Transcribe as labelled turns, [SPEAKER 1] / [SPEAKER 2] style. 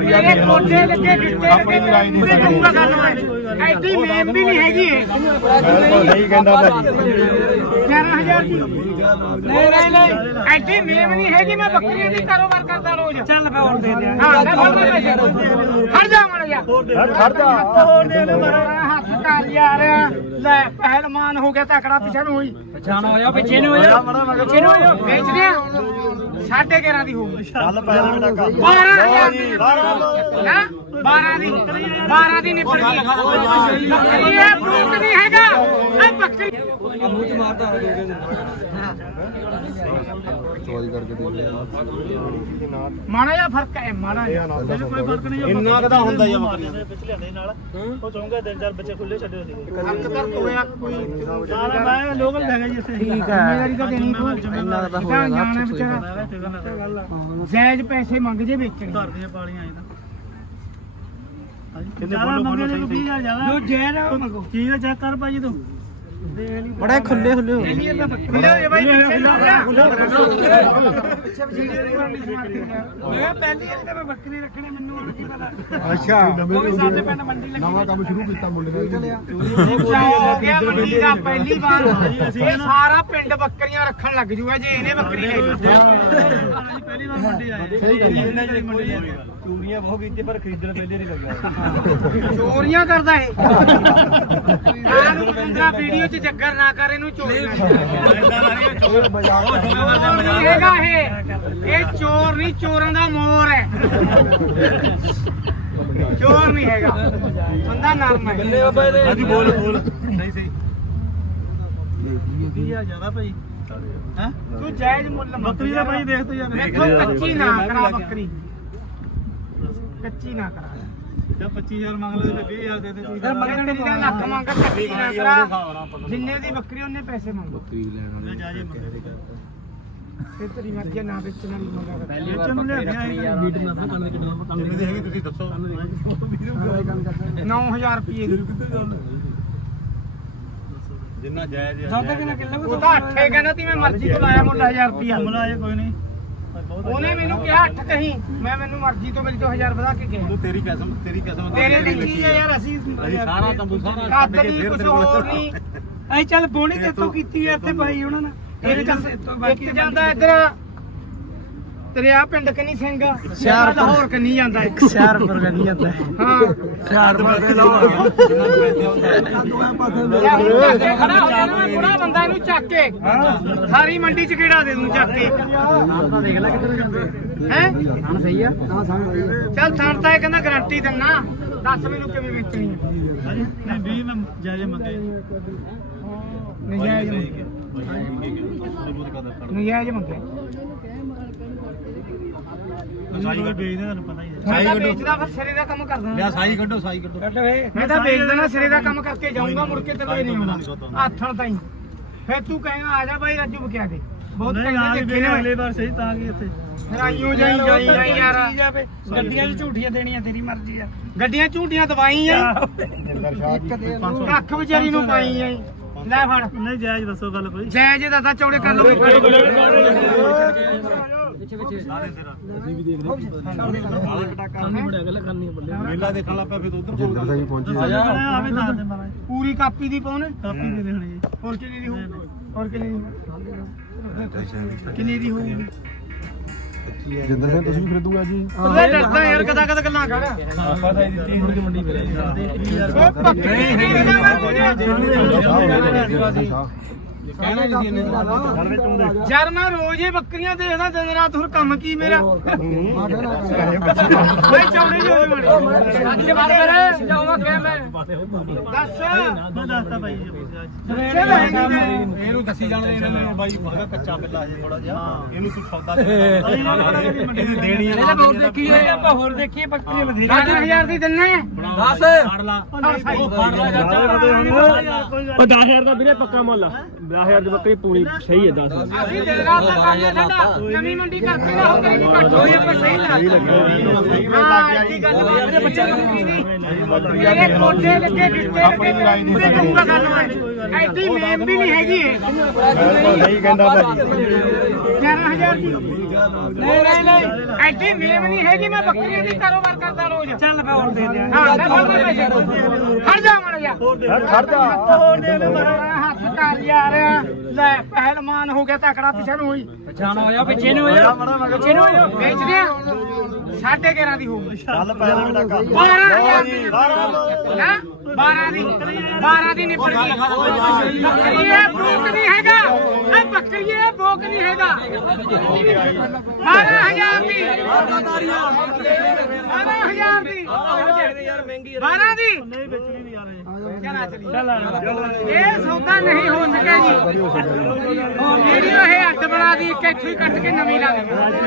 [SPEAKER 1] ਮੇਰੇ ਕੋਠੇ ਲੱਗੇ ਗਿੱਟੇ ਲੱਗੇ ਪੂਰੇ ਕਰੂੰਗਾ ਗੱਲ ਮੈਂ ਐਡੀ ਮੇਮ ਵੀ ਨਹੀਂ ਹੈਗੀ
[SPEAKER 2] ਸਹੀ ਕਹਿੰਦਾ ਭਾਜੀ
[SPEAKER 1] 11000 ਦੀ ਨਹੀਂ ਐਡੀ ਮੇਮ ਨਹੀਂ ਹੈਗੀ ਮੈਂ ਬੱਕਰੀਆਂ ਦੀ ਕਾਰੋਬਾਰ ਕਰਦਾ ਰੋਜ਼ ਚੱਲ ਮੈਂ ਹੋਰ ਦੇ ਦਿਆਂ ਹਾਂ ਮੈਂ ਹੋਰ ਪੈਸੇ ਖੜ ਜਾ ਮੜ ਜਾ
[SPEAKER 2] ਖੜ ਜਾ
[SPEAKER 1] ਹੋਰ ਦੇ ਦੇ ਹੱਥ ਕਰ ਯਾਰ ਲੈ ਪਹਿਲਵਾਨ ਹੋ ਗਿਆ ਤਕੜਾ ਪਿੱਛੇ ਨੂੰ ਹੋਈ ਪਛਾਣ ਹੋਇਆ ਪਿੱਛੇ ਨੂੰ ਹੋਇਆ ਪਿੱਛੇ ਨੂੰ ਹੋਇਆ ਵੇਚਦੇ ਆ 11.5 ਦੀ ਹੋਊਗੀ
[SPEAKER 2] ਚੱਲ ਪੈਸੇ ਦਾ ਕੰਮ
[SPEAKER 1] 12000 ਦੀ ਨਾ 12 ਦੀ ਨਿਪਟ ਗਈ ਬੱਕਰੀ ਇਹ ਫਰੂਟ ਨਹੀਂ ਹੈਗਾ ਇਹ ਬੱਕਰੀ
[SPEAKER 3] ਮੂੰਹ ਚ ਮਾਰਦਾ
[SPEAKER 2] ਚੋਰੀ ਕਰਕੇ ਦੇ
[SPEAKER 1] ਮਾੜਾ ਜਿਹਾ ਫਰਕ ਹੈ ਮਾੜਾ ਜਿਹਾ
[SPEAKER 3] ਕੋਈ ਫਰਕ ਨਹੀਂ
[SPEAKER 2] ਇੰਨਾ ਕਦਾ ਹੁੰਦਾ ਹੀ ਬੱਕਰੀਆਂ
[SPEAKER 3] ਵਿੱਚ ਲਿਆਂਦੇ ਨਾਲ ਉਹ ਚਾਹੂੰਗਾ 3-4 ਬੱਚੇ ਖੁੱਲੇ ਛੱਡੇ ਹੋਏ
[SPEAKER 1] ਹੱਕ ਕਰ ਹੋਇਆ ਕੋਈ
[SPEAKER 3] ਮੈਂ ਲੋਕਲ ਹੈਗਾ ਜੀ ਇੱਥੇ
[SPEAKER 1] ਠੀਕ ਹੈ ਜ਼ਿੰਮੇਵਾਰੀ ਤਾਂ ਦੇਣੀ ਪਊ ਇੰਨਾ ਤਾਂ ਹੋਇਆ ਵਿਚਾਰਾ ਜਾਇਜ਼ ਪੈਸੇ ਮੰਗ ਜੇ ਵੇਚਣੀ
[SPEAKER 3] ਘਰ ਦੀਆਂ ਪਾਲੀਆਂ ਆਏ ਤਾਂ ਕਿੰਨੇ ਬੋਲੋ 20000 ਜ਼ਿਆਦਾ
[SPEAKER 1] ਜੋ ਜਾਇਜ਼ ਆ ਮੰਗੋ
[SPEAKER 3] ਕੀ ਦਾ ਚੈੱਕ ਕਰ ਭਾਜੀ ਤੂੰ
[SPEAKER 1] ਬੜਾ ਖੁੱਲੇ ਹੋ ਬੱਕਰੀ ਦਾ ਬਾਈ ਪਿੱਛੇ ਲੱਗ ਗਿਆ ਪਿੱਛੇ ਵੀਡੀਓ ਨਹੀਂ ਬਣਨੀ ਸਮਾਰਤੀ ਮੈਂ ਪਹਿਲੀ ਵਾਰ ਤਾਂ ਮੈਂ ਬੱਕਰੀ ਰੱਖਣੀ ਮੈਨੂੰ ਕੀ ਪਤਾ
[SPEAKER 2] ਅੱਛਾ
[SPEAKER 1] ਉਹ ਵੀ ਸਾਡੇ ਪਿੰਡ ਮੰਡੀ ਲੱਗੀ
[SPEAKER 2] ਨਵਾਂ ਕੰਮ ਸ਼ੁਰੂ ਕੀਤਾ ਮੁੰਡੇ ਨੇ
[SPEAKER 1] ਹੋ ਗਿਆ ਮੰਡੀ ਦਾ ਪਹਿਲੀ ਵਾਰ ਇਹ ਸਾਰਾ ਪਿੰਡ ਬੱਕਰੀਆਂ ਰੱਖਣ ਲੱਗ ਜੂਗਾ ਜੇ ਇਹਨੇ ਬੱਕਰੀ ਲੈ ਲਈ
[SPEAKER 3] ਪਹਿਲੀ ਵਾਰ ਮੰਡੀ ਆਏ
[SPEAKER 2] ਸਹੀ ਗੱਲ ਹੈ।
[SPEAKER 3] ਇਹਨਾਂ ਦੀ ਮੰਡੀ ਹੈ ਚੂੜੀਆਂ ਬਹੁਤ ਕੀਤੇ ਪਰ ਖਰੀਦਣ ਪਹਿਲੇ ਨਹੀਂ ਲੱਗਿਆ
[SPEAKER 1] ਚੋਰੀਆਂ ਕਰਦਾ ਇਹ ਆਹ ਨੂੰ 15 ਵੀਡੀਓ ਚ ਚੱਕਰ ਨਾ ਕਰ ਇਹਨੂੰ ਚੋਰੀਆਂ
[SPEAKER 2] ਚੋਰ ਬਾਜ਼ਾਰ
[SPEAKER 1] ਚੋਰ ਨਹੀਂ ਹੈਗਾ ਇਹ ਚੋਰ ਨਹੀਂ ਚੋਰਾਂ ਦਾ ਮੋਰ ਹੈ ਚੋਰ ਨਹੀਂ ਹੈਗਾ ਬੰਦਾ ਨਰਮ ਹੈ
[SPEAKER 3] ਹਾਂਜੀ ਬੋਲ ਸਹੀ ਸਹੀ ਕੀ ਆ ਜ਼ਿਆਦਾ ਭਾਈ ਹੈ
[SPEAKER 1] ਤੂੰ ਜਾਇਜ਼ ਮੁੱਲ
[SPEAKER 3] ਬੱਕਰੀ ਦਾ ਭਾਈ ਦੇਖ ਤੂੰ ਯਾਰ
[SPEAKER 1] ਦੇਖੋ ਕੱਚੀ ਨਾ ਕਰਾ ਬੱਕਰੀ ਕੱਚੀ ਨਾ ਕਰਾ
[SPEAKER 3] ਜਾਂ 25000 ਮੰਗ ਲਓ ਤੇ 20000 ਦੇ ਦੇ
[SPEAKER 1] ਫਿਰ ਮੰਗਣ ਦੀ ਤਾਂ ਲੱਖ ਮੰਗ ਕੱਚੀ ਨਾ ਕਰਾ ਜਿੰਨੇ ਦੀ ਬੱਕਰੀ ਉਹਨੇ ਪੈਸੇ ਮੰਗੋ
[SPEAKER 3] ਮੈਂ ਜਾ ਜੇ ਮੰਗੇ
[SPEAKER 1] ਤੇ ਤੇਰੀ ਮਰਜ਼ੀ ਨਾ ਵੇਚਣ ਵਾਲੀ ਮੰਗਾ ਕਰ
[SPEAKER 3] ਵੇਚਣ ਨੂੰ ਲਿਆ ਮੀਟਰ ਨਾ ਕੰਨ ਵਿੱਚ ਡਾਲ ਕੰਨ ਵਿੱਚ ਹੈਗੀ ਤੁਸੀਂ ਦੱਸੋ
[SPEAKER 1] 9000 ਰੁਪਏ ਦੀ
[SPEAKER 3] ਜਿੰਨਾ ਜਾਇਜ਼ ਹੈ
[SPEAKER 1] ਸਾਡਾ ਕਿੰਨਾ ਕਿੱਲੋ ਉਹ ਤਾਂ 8 ਕਹਿੰਦਾ ਤੀ ਮੈਂ ਮਰਜ਼ੀ ਤੋਂ ਲਾਇਆ ਮੁੱਲ 1000 ਰੁਪਿਆ
[SPEAKER 3] ਹਮਲਾ ਇਹ ਕੋਈ ਨਹੀਂ
[SPEAKER 1] ਉਹਨੇ ਮੈਨੂੰ ਕਿਹਾ 8 ਕਹੀਂ ਮੈਂ ਮੈਨੂੰ ਮਰਜ਼ੀ ਤੋਂ ਮੇਰੀ ਤੋਂ 1000 ਵਧਾ ਕੇ ਗਿਆ
[SPEAKER 3] ਤੇਰੀ ਕਸਮ
[SPEAKER 1] ਤੇਰੇ ਲਈ ਕੀ ਹੈ ਯਾਰ ਅਸੀਂ
[SPEAKER 3] ਸਾਰਾ ਤੰਬੂ ਸਾਰਾ
[SPEAKER 1] ਕੱਦ ਦੀ ਕੁਝ ਹੋਰ ਨਹੀਂ ਅਸੀਂ ਚੱਲ ਬੋਣੀ ਤੇ ਤੋਂ ਕੀਤੀ ਹੈ ਇੱਥੇ ਭਾਈ ਉਹਨਾਂ ਨੇ ਇਹਦੇ ਚੱਲ ਇੱਕ ਜਾਂਦਾ ਇੱਧਰ ਤੇਰੇ ਆ ਪਿੰਡ ਕੰਨੀ ਸਿੰਘ ਸ਼ਹਿਰ ਲਾਹੌਰ ਕੰਨੀ ਜਾਂਦਾ ਇੱਕ ਸ਼ਹਿਰ ਪਰ ਕੰਨੀ ਜਾਂਦਾ ਹਾਂ ਸ਼ਹਿਰ ਪਰ ਖੜਾ ਹੋ ਜਾਣਾ ਮੈਂ ਬੁੜਾ ਬੰਦਾ ਇਹਨੂੰ ਚੱਕ ਕੇ ਸਾਰੀ ਮੰਡੀ ਚ ਕਿਹੜਾ ਦੇ ਦੂੰ ਚੱਕ ਕੇ ਦੇਖ ਲੈ ਕਿੱਧਰ ਜਾਂਦੇ ਹੈ ਹਾਂ ਸਹੀ ਆ ਹਾਂ ਸਮਝ ਚੱਲ ਥਣ ਤਾਂ ਇਹ ਕਹਿੰਦਾ ਗਾਰੰਟੀ ਦਿੰਨਾ ਦੱਸ ਮੈਨੂੰ ਕਿਵੇਂ ਵੇਚਣੀ ਹੈ
[SPEAKER 3] ਨਹੀਂ 20 ਮੈਂ ਜਾਇਜ਼ ਮੰਗੇ
[SPEAKER 1] ਨਜਾਇਜ਼ ਨਜਾਇਜ਼ ਮੰਗੇ
[SPEAKER 3] ਸਾਈ ਵੇਚਦੇ ਤੁਹਾਨੂੰ ਪਤਾ ਹੀ ਹੈ
[SPEAKER 1] ਮੈਂ ਤਾਂ ਵੇਚਦਾ ਫਿਰ ਸਿਰੇ ਦਾ ਕੰਮ ਕਰਦਾ
[SPEAKER 3] ਲਿਆ ਸਾਈ ਕੱਢੋ
[SPEAKER 1] ਮੈਂ ਤਾਂ ਵੇਚ ਦੇਣਾ ਸਿਰੇ ਦਾ ਕੰਮ ਕਰਕੇ ਜਾਊਂਗਾ ਮੁੜ ਕੇ ਤੈਨੂੰ ਇਹ ਨਹੀਂ ਆਉਣਾ ਹੱਥਾਂ ਤਾਈਂ ਫਿਰ ਤੂੰ ਕਹੇਗਾ ਆ ਜਾ ਬਾਈ ਰਾਜੂ ਬਕਿਆ ਦੇ ਬਹੁਤ ਕਹਿੰਦੇ ਦੇਖੇ ਨੇ
[SPEAKER 3] ਅਗਲੇ ਵਾਰ ਸਹੀ ਤਾਂ ਕਿ ਇੱਥੇ
[SPEAKER 1] ਫਿਰ ਆਈਓ ਜਾਈ ਯਾਰ ਗੱਡੀਆਂ 'ਚ ਝੂਠੀਆਂ ਦੇਣੀਆਂ ਤੇਰੀ ਮਰਜ਼ੀ ਆ ਗੱਡੀਆਂ ਝੂਠੀਆਂ ਦਵਾਈ ਆ ਕੱਖ ਵਿਚਾਰੀ ਨੂੰ ਪਾਈ ਆ ਲੈ ਫੜ
[SPEAKER 3] ਨਹੀਂ ਜਾਇਜ਼ ਦੱਸੋ ਗੱਲ ਕੋਈ
[SPEAKER 1] ਜਾਇਜ਼ ਦਾਦਾ ਚੌੜੇ ਕਰ ਲਓ
[SPEAKER 3] ਮੇਲਾ ਦੇਖਣ ਲੱਗ ਪਿਆ ਫਿਰ ਉਧਰ
[SPEAKER 2] ਜਿੰਦਰ ਸਿੰਘ ਪਹੁੰਚੀ
[SPEAKER 3] ਆਵੇਂ ਦੱਸ ਦੇ ਮਾਰਾ
[SPEAKER 1] ਪੂਰੀ ਕਾਪੀ ਦੀ ਪਾਉਣ
[SPEAKER 3] ਕਾਪੀ ਦੇ ਦੇਣੀ ਜੀ
[SPEAKER 1] ਹੋਰ ਕਿੰਨੀ ਦੀ ਹੋਊ ਹੋਰ ਕਿੰਨੀ ਦੀ ਹੋਊਗੀ
[SPEAKER 2] ਜਿੰਦਰ ਸਿੰਘ ਤੁਸੀਂ ਵੀ ਖਰੀਦੂਗਾ ਜੀ
[SPEAKER 1] ਤੂੰ ਡਰਦਾ ਯਾਰ ਕਦਾ ਗੱਲਾਂ ਕਰ
[SPEAKER 3] ਆਪਾਂ ਤਾਂ ਇਹਦੀ 3 ਮੰਡੀ ਮਿਲੇਗੀ
[SPEAKER 1] ਉਹ ਬੱਕਰੀ ਨਹੀਂ ਇਹਦਾ ਮੈਂ
[SPEAKER 3] ਕਹਿਣਾ ਨਹੀਂ ਸੀ ਇਹਨੇ
[SPEAKER 1] ਯਾਰ ਮੈਂ ਰੋਜ਼ ਹੀ ਬੱਕਰੀਆਂ ਦੇਖਦਾ ਦਿਨ ਰਾਤ ਹੋਰ ਕੰਮ ਕੀ ਮੇਰਾ ਬਈ ਚੌੜੇ ਜੋ ਬਣੇ ਅੱਜ ਬਾਅਦ ਫਿਰ ਜਾਊਂਗਾ ਕਿ ਮੈਂ ਦੱਸ
[SPEAKER 3] ਮੈਂ ਦੱਸਤਾ ਭਾਈ
[SPEAKER 4] ਇਹਨੂੰ ਦੱਸੀ ਜਾਣਾ ਇਹਨਾਂ ਨੇ ਬਾਈ ਭਾਗਾ ਕੱਚਾ ਬਿੱਲਾ ਅਜੇ ਥੋੜਾ ਜਿਹਾ ਇਹਨੂੰ ਤੂੰ ਸੌਦਾ ਇਹਦੀ ਦੇਣੀ ਹੈ
[SPEAKER 1] ਇਹਨੇ ਬਹੁਤ ਦੇਖੀ ਹੈ ਆਪਾਂ ਹੋਰ ਦੇਖੀਏ ਬੱਕਰੀ ਬਥੇਰੀ 10000 ਦੀ ਦਿੰਨੇ 10
[SPEAKER 4] ਫੜ ਲਾ ਉਹ ਫੜ ਲਾ
[SPEAKER 3] ਉਹ 10000 ਦਾ ਵੀਰੇ ਪੱਕਾ ਮੁੱਲ 10000 ਦੀ ਬੱਕਰੀ ਪੂਰੀ ਸਹੀ ਹੈ 10
[SPEAKER 1] ਅਸੀਂ ਦਿਨ ਰਾਤ ਦਾ ਕੰਮ ਹੈ ਸਾਡਾ ਨਵੀਂ ਮੰਡੀ ਕਰਕੇ ਨਾ ਹੋ ਕਰੀ ਨਹੀਂ ਘੱਟ ਹੋਈ ਆਪਾਂ ਸਹੀ ਹਾਂ ਇਹ ਗੱਲ ਮੇਰੇ ਬੱਚੇ ਨੂੰ ਦੀ ਮੇਰੇ ਕੋਠੇ ਲੱਗੇ ਗਿੱਟੇ ਲੱਗੇ ਪੂਰੇ ਕਰੂੰਗਾ ਗੱਲ ਮੈਂ ਐਡੀ ਮੇਮ ਵੀ ਨਹੀਂ ਹੈਗੀ ਇਹ
[SPEAKER 2] ਸਹੀ ਕਹਿੰਦਾ ਭਾਜੀ
[SPEAKER 1] 11000 ਦੀ ਨਹੀਂ ਐਡੀ ਮੇਮ ਨਹੀਂ ਹੈਗੀ ਮੈਂ ਬੱਕਰੀਆਂ ਦੀ ਕਾਰੋਬਾਰ ਕਰਦਾ ਰੋਜ਼ ਚੱਲ ਮੈਂ ਹੋਰ ਦੇ ਦਿਆਂ ਹਾਂ ਲੈ ਫੜ ਦੇ ਪੈਸੇ ਖੜ ਜਾ ਮੜ ਜਾ
[SPEAKER 2] ਖੜ ਜਾ
[SPEAKER 1] ਹੱਥ ਕਰ ਯਾਰ ਲੈ ਪਹਿਲਵਾਨ ਹੋ ਗਿਆ ਤਕੜਾ ਪਿੱਛੇ ਨੂੰ ਹੋਈ ਪਛਾਣ ਹੋ ਜਾ ਪਿੱਛੇ ਨੂੰ ਹੋ ਜਾ ਪਿੱਛੇ ਨੂੰ ਹੋ ਜਾ ਵੇਚਦੇ ਆ 11.5 ਦੀ ਹੋਊਗੀ
[SPEAKER 4] ਚੱਲ ਪੈਸੇ ਮੇਰਾ ਕਰ
[SPEAKER 1] 12,000 ਦੀ ਨਾ 12 ਦੀ ਨਿਪਟ ਗਈ ਬੱਕਰੀ ਇਹ ਬੋਕ ਨਹੀਂ ਹੈਗਾ ਇਹ ਬੱਕਰੀ ਇਹ ਬੋਕ ਨਹੀਂ ਹੈਗਾ 12,000 ਦੀ 12,000 ਦੀ ਯਾਰ ਮਹਿੰਗੀ 12 ਦੀ ਨਹੀਂ ਵੇਚਣੀ ਨਹੀਂ ਯਾਰ ਇਹ ਸੌਦਾ ਨਹੀਂ ਹੋ ਸਕਿਆ ਜੀ ਵੀਡੀਓ ਇਹ ਅੱਡ ਬਣਾ ਦੀ ਇੱਥੇ ਹੀ ਕੱਟ ਕੇ ਨਵੀਂ ਲਾ ਦੇ